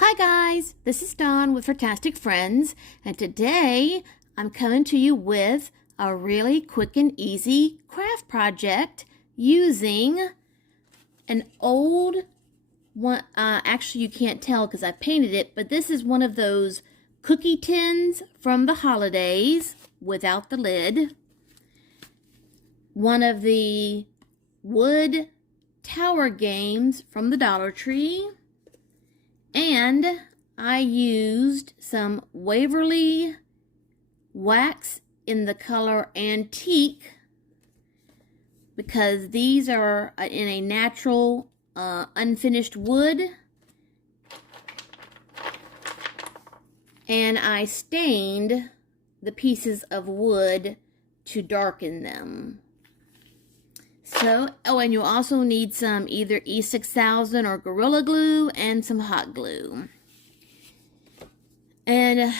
Hi guys, this is Dawn with Furtastic Friends, and today I'm coming to you with a really quick and easy craft project using an old one. Actually, you can't tell because I painted it, but this is one of those cookie tins from the holidays without the lid. One of the wood tower games from the Dollar Tree. And I used some Waverly wax in the color Antique because these are in a natural unfinished wood. And I stained the pieces of wood to darken them. So, and you'll also need some either E6000 or Gorilla Glue and some hot glue. And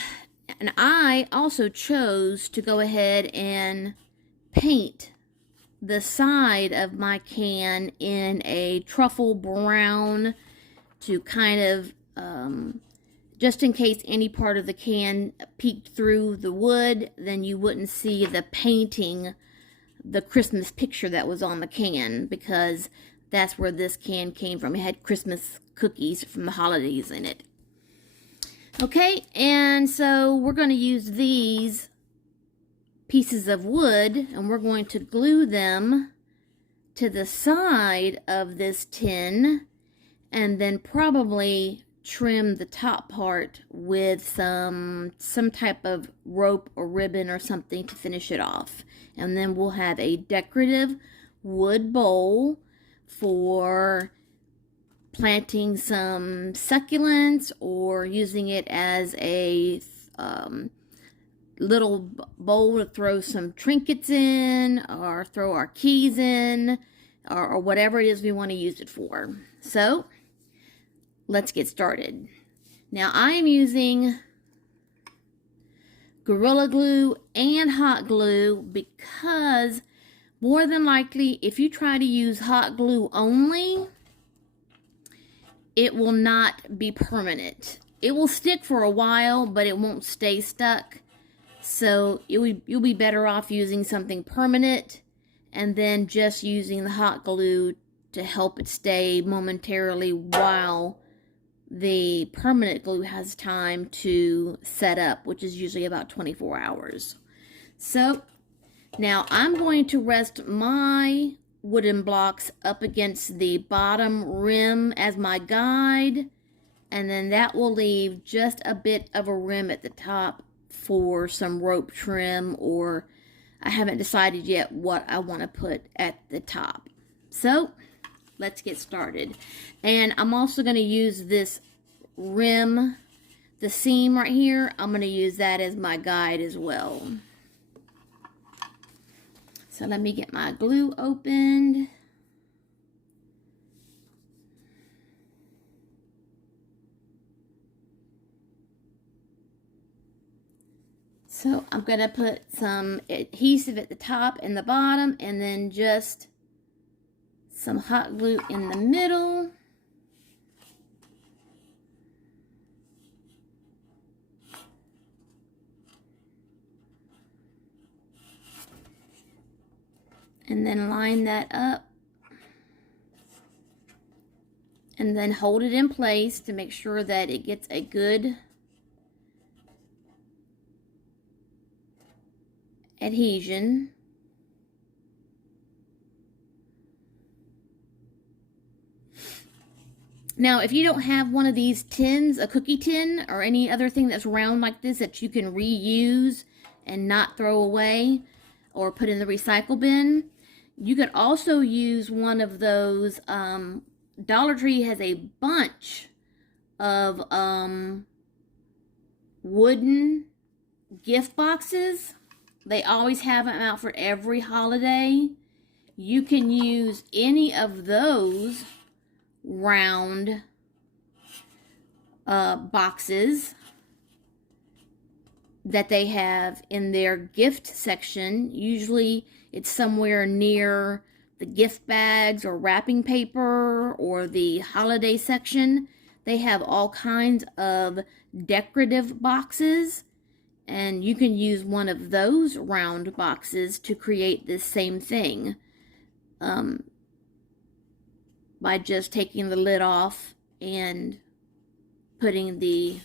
I also chose to go ahead and paint the side of my can in a truffle brown to kind of, just in case any part of the can peeked through the wood, then you wouldn't see the painting, the Christmas picture that was on the can, because that's where this can came from. It had Christmas cookies from the holidays in it. Okay, and so we're going to use these pieces of wood and we're going to glue them to the side of this tin and then probably trim the top part with some type of rope or ribbon or something to finish it off. And then we'll have a decorative wood bowl for planting some succulents or using it as a little bowl to throw some trinkets in or throw our keys in or whatever it is we want to use it for. So let's get started. Now I am using Gorilla Glue and hot glue because more than likely if you try to use hot glue only, it will not be permanent. It will stick for a while, but it won't stay stuck. So you'll be better off using something permanent and then just using the hot glue to help it stay momentarily while the permanent glue has time to set up, which is usually about 24 hours. So now I'm going to rest my wooden blocks up against the bottom rim as my guide, and then that will leave just a bit of a rim at the top for some rope trim, or I haven't decided yet what I want to put at the top. So let's get started. And I'm also going to use this rim, the seam right here, I'm going to use that as my guide as well. So let me get my glue opened. So I'm going to put some adhesive at the top and the bottom, and then just some hot glue in the middle. And then line that up. And then hold it in place to make sure that it gets a good adhesion. Now, if you don't have one of these tins, a cookie tin, or any other thing that's round like this that you can reuse and not throw away or put in the recycle bin, you could also use one of those. Dollar Tree has a bunch of wooden gift boxes. They always have them out for every holiday. You can use any of those round boxes that they have in their gift section. Usually it's somewhere near the gift bags or wrapping paper or the holiday section. They have all kinds of decorative boxes, and you can use one of those round boxes to create this same thing by just taking the lid off and putting the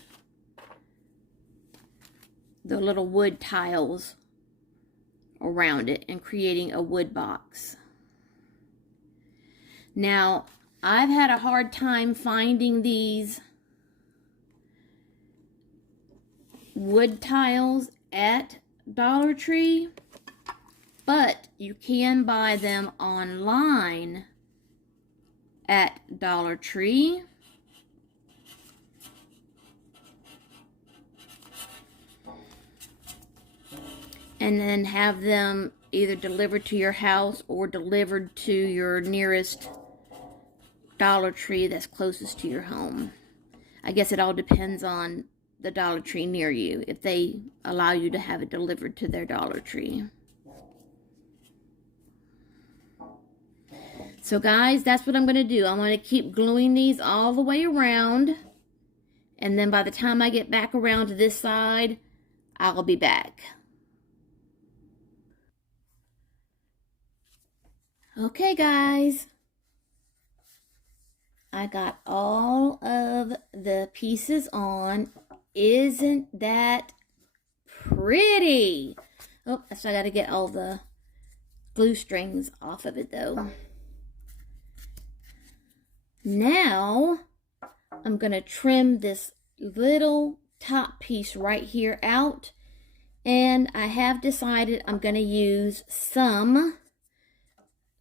little wood tiles around it and creating a wood box. Now, I've had a hard time finding these wood tiles at Dollar Tree, but you can buy them online at Dollar Tree. And then have them either delivered to your house or delivered to your nearest Dollar Tree that's closest to your home. I guess it all depends on the Dollar Tree near you, if they allow you to have it delivered to their Dollar Tree. So guys, that's what I'm going to do. I'm going to keep gluing these all the way around. And then by the time I get back around to this side, I'll be back. Okay guys, I got all of the pieces on. Isn't that pretty? Oh, so I got to get all the glue strings off of it though. Now, I'm going to trim this little top piece right here out. And I have decided I'm going to use some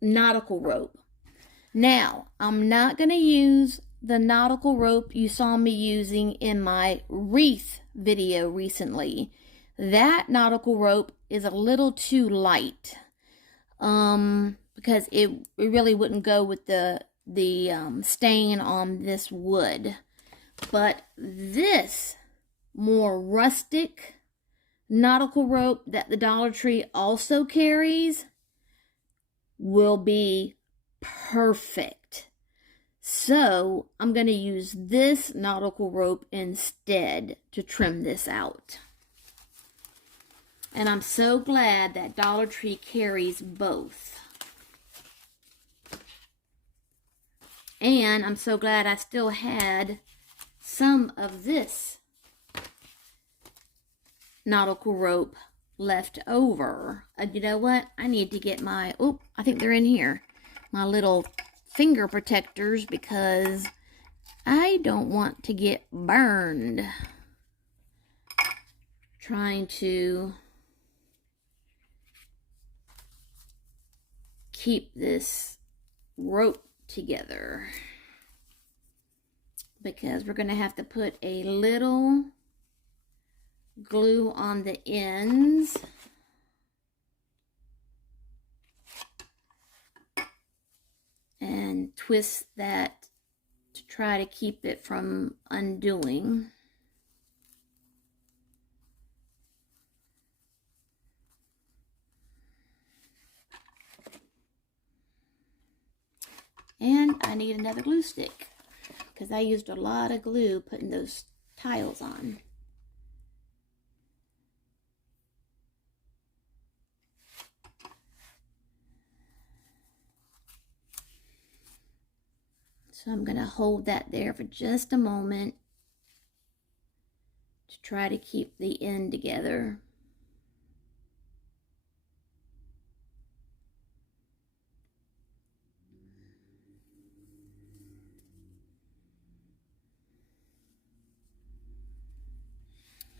nautical rope. Now, I'm not going to use the nautical rope you saw me using in my wreath video recently. That nautical rope is a little too light, because it really wouldn't go with the stain on this wood. But this more rustic nautical rope that the Dollar Tree also carries will be perfect. So I'm going to use this nautical rope instead to trim this out. And I'm so glad that Dollar Tree carries both. And I'm so glad I still had some of this nautical rope left over. You know what? I need to get my, oh, I think they're in here, my little finger protectors, because I don't want to get burned trying to keep this rope together, because we're going to have to put a little glue on the ends and twist that to try to keep it from undoing. And I need another glue stick, because I used a lot of glue putting those tiles on. So I'm going to hold that there for just a moment to try to keep the end together.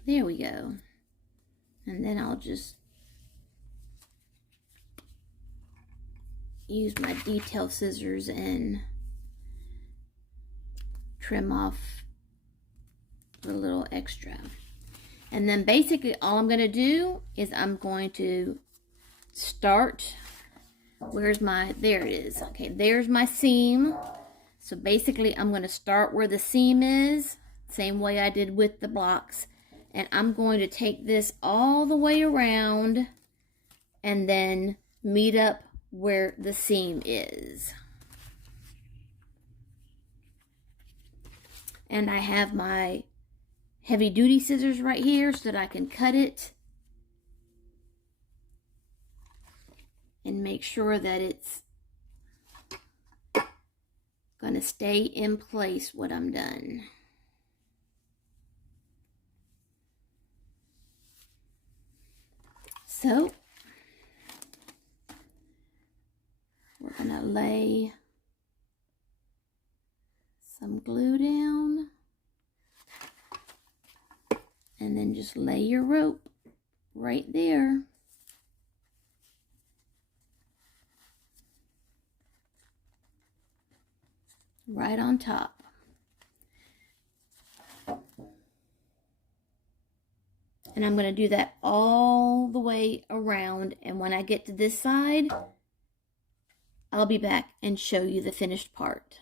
There we go. And then I'll just use my detail scissors and trim off the little extra. And then basically all I'm going to do is I'm going to start, where's my, there it is. Okay, there's my seam. So basically I'm going to start where the seam is, same way I did with the blocks. And I'm going to take this all the way around and then meet up where the seam is. And I have my heavy duty scissors right here so that I can cut it and make sure that it's going to stay in place when I'm done. So we're going to lay some glue down and then just lay your rope right there. Right on top. And I'm going to do that all the way around, and when I get to this side, I'll be back and show you the finished part.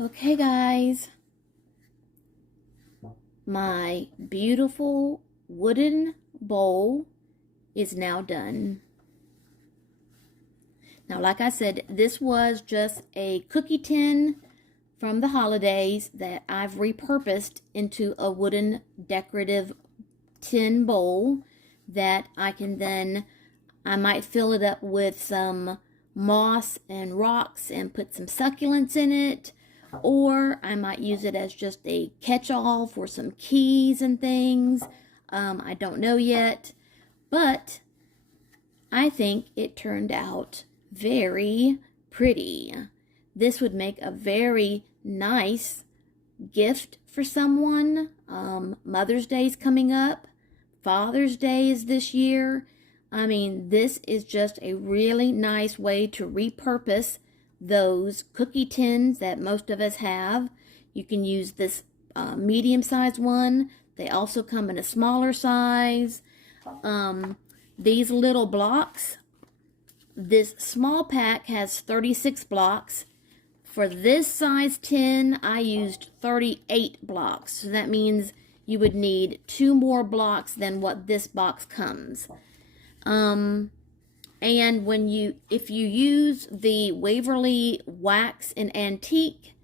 Okay guys, my beautiful wooden bowl is now done. Now, like I said, this was just a cookie tin from the holidays that I've repurposed into a wooden decorative tin bowl that I can then, I might fill it up with some moss and rocks and put some succulents in it, or I might use it as just a catch-all for some keys and things. I don't know yet, but I think it turned out very pretty. This would make a very nice gift for someone. Mother's Day is coming up. Father's Day is this year. I mean, this is just a really nice way to repurpose those cookie tins that most of us have. You can use this medium-sized one. They also come in a smaller size. These little blocks, this small pack has 36 blocks. For this size tin, I used 38 blocks. So that means you would need 2 more blocks than what this box comes. And if you use the Waverly Wax and Antique,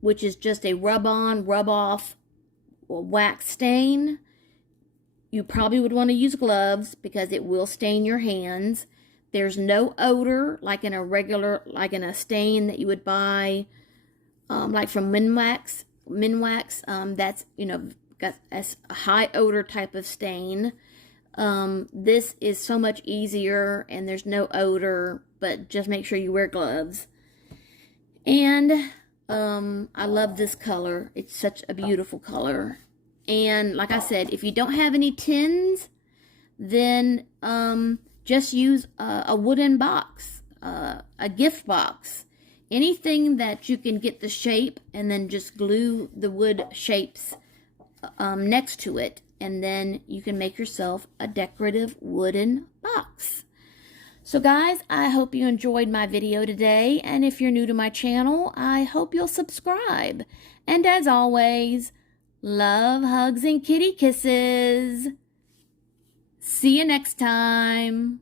which is just a rub-on, rub-off wax stain, you probably would want to use gloves because it will stain your hands. There's no odor like in a stain that you would buy, like from Minwax. That's, got a high odor type of stain. This is so much easier and there's no odor, but just make sure you wear gloves. And I love this color. It's such a beautiful color. And like I said, if you don't have any tins, then just use a wooden box, a gift box. Anything that you can get the shape and then just glue the wood shapes next to it. And then you can make yourself a decorative wooden box. So guys, I hope you enjoyed my video today. And if you're new to my channel, I hope you'll subscribe. And as always, love, hugs, and kitty kisses. See you next time.